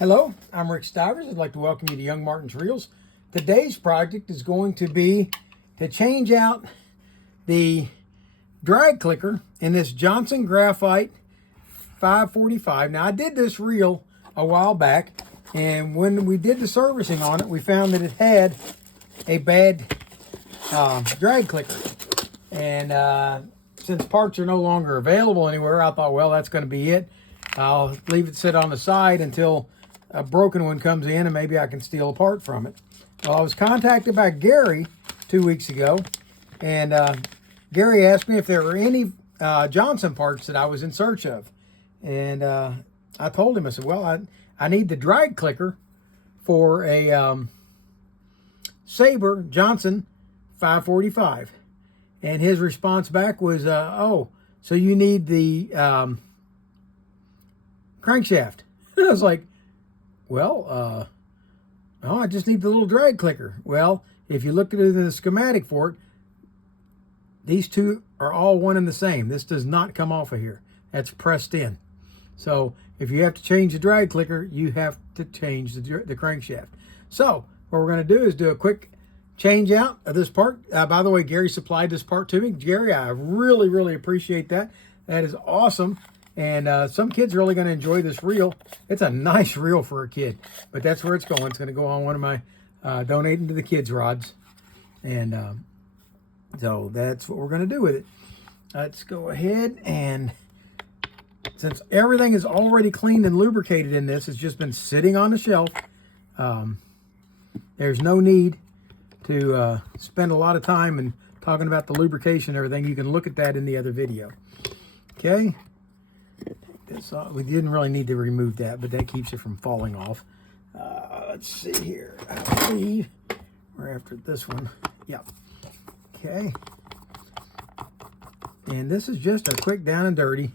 Hello, I'm Rick Stivers. I'd like to welcome you to Young Martin's Reels. Today's project is going to be to change out the drag clicker in this Johnson Graphite 545. Now, I did this reel a while back, and when we did the servicing on it, we found that it had a bad drag clicker. And since parts are no longer available anywhere, I thought, well, that's going to be it. I'll leave it sit on the side until a broken one comes in and maybe I can steal a part from it. Well, I was contacted by Gary 2 weeks ago, and Gary asked me if there were any Johnson parts that I was in search of. And I told him, I said, well, I need the drag clicker for a Sabra Johnson 545. And his response back was, oh, so you need the crankshaft. I was like, well, no, I just need the little drag clicker. Well, if you look at the schematic for it, these two are all one and the same. This does not come off of here. That's pressed in. So if you have to change the drag clicker, you have to change the crankshaft. So what we're going to do is do a quick change out of this part. By the way, Gary supplied this part to me. Gary, I really, really appreciate that. That is awesome. And some kids are really going to enjoy this reel. It's a nice reel for a kid, but that's where it's going. It's going to go on one of my donating to the kids rods. And so that's what we're going to do with it. Let's go ahead, and since everything is already cleaned and lubricated in this, it's just been sitting on the shelf. There's no need to spend a lot of time and talking about the lubrication and everything. You can look at that in the other video. Okay. We didn't really need to remove that, but that keeps it from falling off. Let's see here. I believe we're after this one. Yep. Okay. And this is just a quick down and dirty.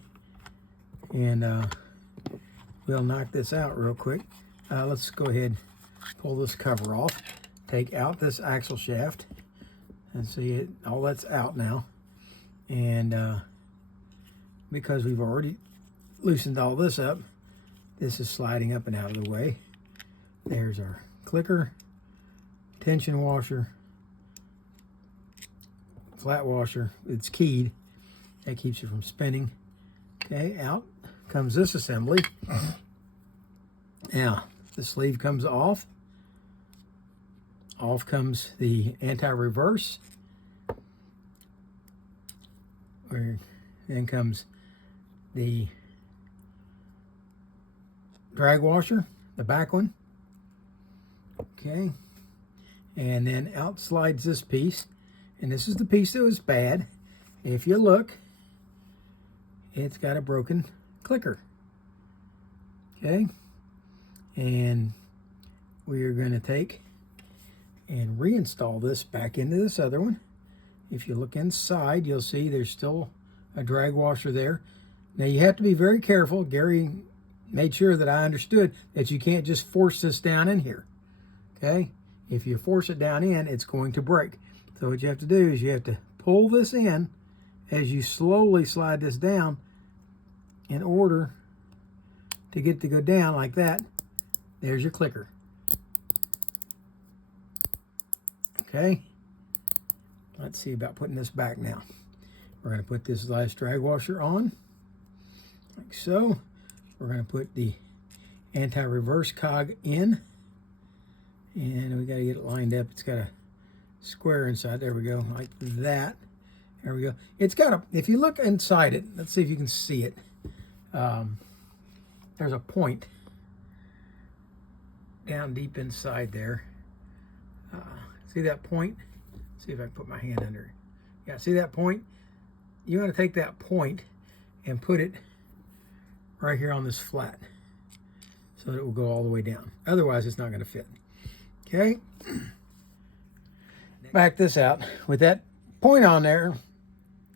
And we'll knock this out real quick. Let's go ahead and pull this cover off. Take out this axle shaft. And see it, all that's out now. And because we've already loosened all this up, this is sliding up and out of the way. There's our clicker, tension washer, flat washer. It's keyed. That keeps it from spinning. Okay, out comes this assembly. Now, the sleeve comes off. Off comes the anti-reverse. Then comes the drag washer, the back one. Okay. And then out slides this piece. And this is the piece that was bad. If you look, it's got a broken clicker. Okay. And we are going to take and reinstall this back into this other one. If you look inside, you'll see there's still a drag washer there. Now you have to be very careful. Gary made sure that I understood that you can't just force this down in here. Okay? If you force it down in, it's going to break. So what you have to do is you have to pull this in as you slowly slide this down in order to get it to go down like that. There's your clicker. Okay? Let's see about putting this back now. We're going to put this last drag washer on, like so. We're going to put the anti-reverse cog in, and we got to get it lined up. It's got a square inside. There we go, like that. There we go. It's got a, if you look inside it, let's see if you can see it. There's a point down deep inside there. See that point? See if I can put my hand under it. Yeah, see that point? You want to take that point and put it right here on this flat so that it will go all the way down. Otherwise, it's not going to fit. Okay? Back this out. With that point on there,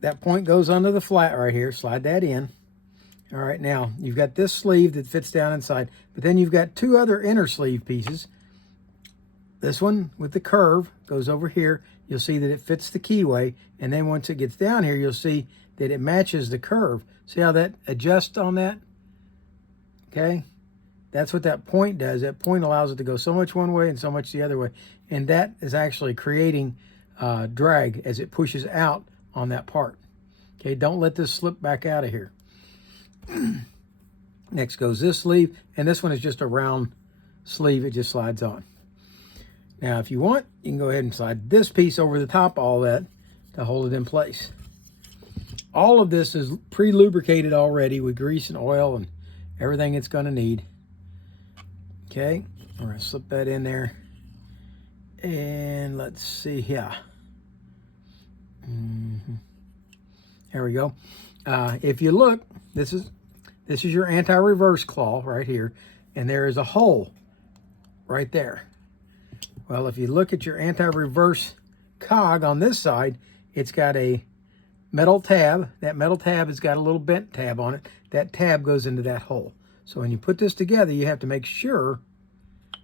that point goes under the flat right here. Slide that in. All right, now you've got this sleeve that fits down inside, but then you've got two other inner sleeve pieces. This one with the curve goes over here. You'll see that it fits the keyway, and then once it gets down here, you'll see that it matches the curve. See how that adjusts on that? Okay? That's what that point does. That point allows it to go so much one way and so much the other way. And that is actually creating drag as it pushes out on that part. Okay, don't let this slip back out of here. Next goes this sleeve, and this one is just a round sleeve. It just slides on. Now, if you want, you can go ahead and slide this piece over the top of all that to hold it in place. All of this is pre-lubricated already with grease and oil and everything it's going to need. Okay, we're going to slip that in there. And let's see here. There we go. If you look, this is your anti-reverse claw right here, and there is a hole right there. Well, if you look at your anti-reverse cog on this side, it's got a metal tab. That metal tab has got a little bent tab on it. That tab goes into that hole. So when you put this together, you have to make sure,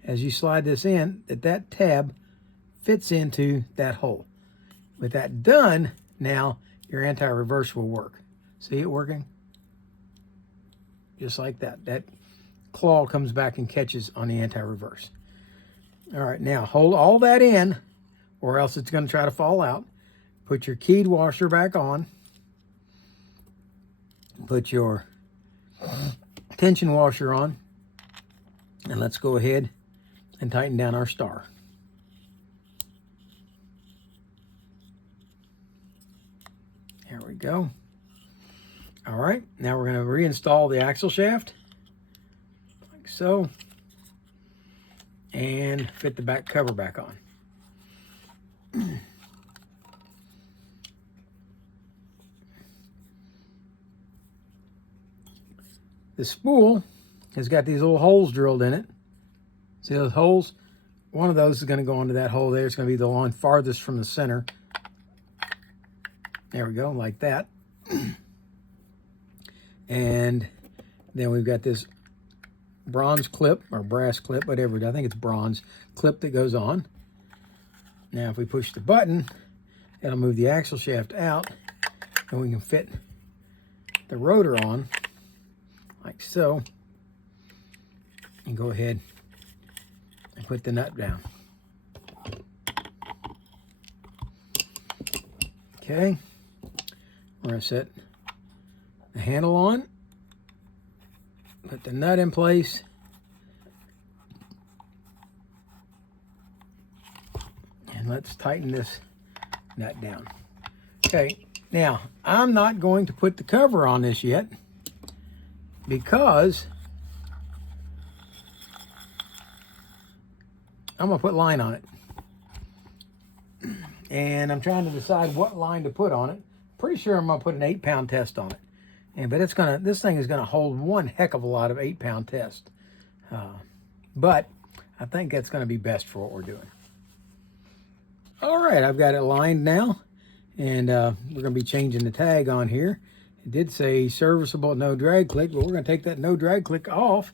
as you slide this in, that that tab fits into that hole. With that done, now your anti-reverse will work. See it working? Just like that. That claw comes back and catches on the anti-reverse. All right, now hold all that in, or else it's going to try to fall out. Put your keyed washer back on. Put your tension washer on. And let's go ahead and tighten down our star. There we go. All right, now we're going to reinstall the axle shaft, like so, and fit the back cover back on. The spool has got these little holes drilled in it. See those holes? One of those is going to go into that hole there. It's going to be the one farthest from the center. There we go, like that. And then we've got this bronze clip, or brass clip, whatever. I think it's bronze clip that goes on. Now, if we push the button, it'll move the axle shaft out, and we can fit the rotor on, like so, and go ahead and put the nut down. Okay, we're going to set the handle on, put the nut in place, and let's tighten this nut down. Okay, now I'm not going to put the cover on this yet because I'm going to put line on it. And I'm trying to decide what line to put on it. Pretty sure I'm going to put an 8-pound test on it. But this thing is going to hold one heck of a lot of 8-pound test. But I think that's going to be best for what we're doing. All right, I've got it lined now. And we're going to be changing the tag on here. It did say serviceable no drag click, but we're going to take that no drag click off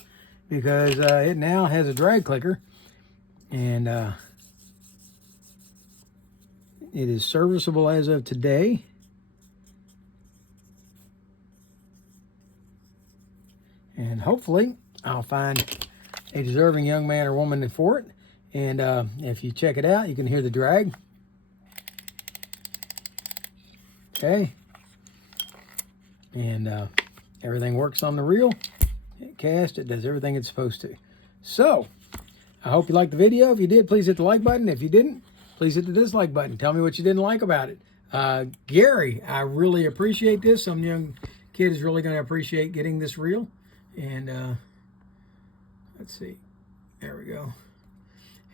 because it now has a drag clicker. And it is serviceable as of today. And hopefully I'll find a deserving young man or woman for it. And if you check it out, you can hear the drag. Okay. And everything works on the reel. It casts, it does everything it's supposed to. So, I hope you liked the video. If you did, please hit the like button. If you didn't, please hit the dislike button. Tell me what you didn't like about it. Gary, I really appreciate this. Some young kid is really going to appreciate getting this reel. And let's see. There we go.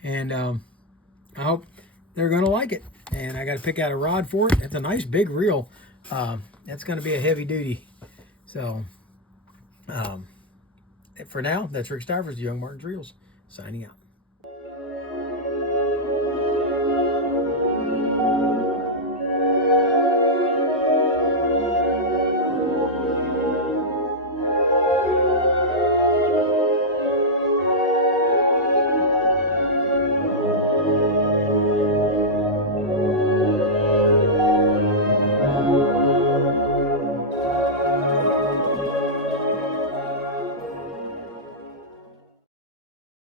And I hope they're going to like it. And I got to pick out a rod for it. It's a nice big reel. That's going to be a heavy duty. So for now, that's Rick Stivers, Young Martin's Reels, signing out.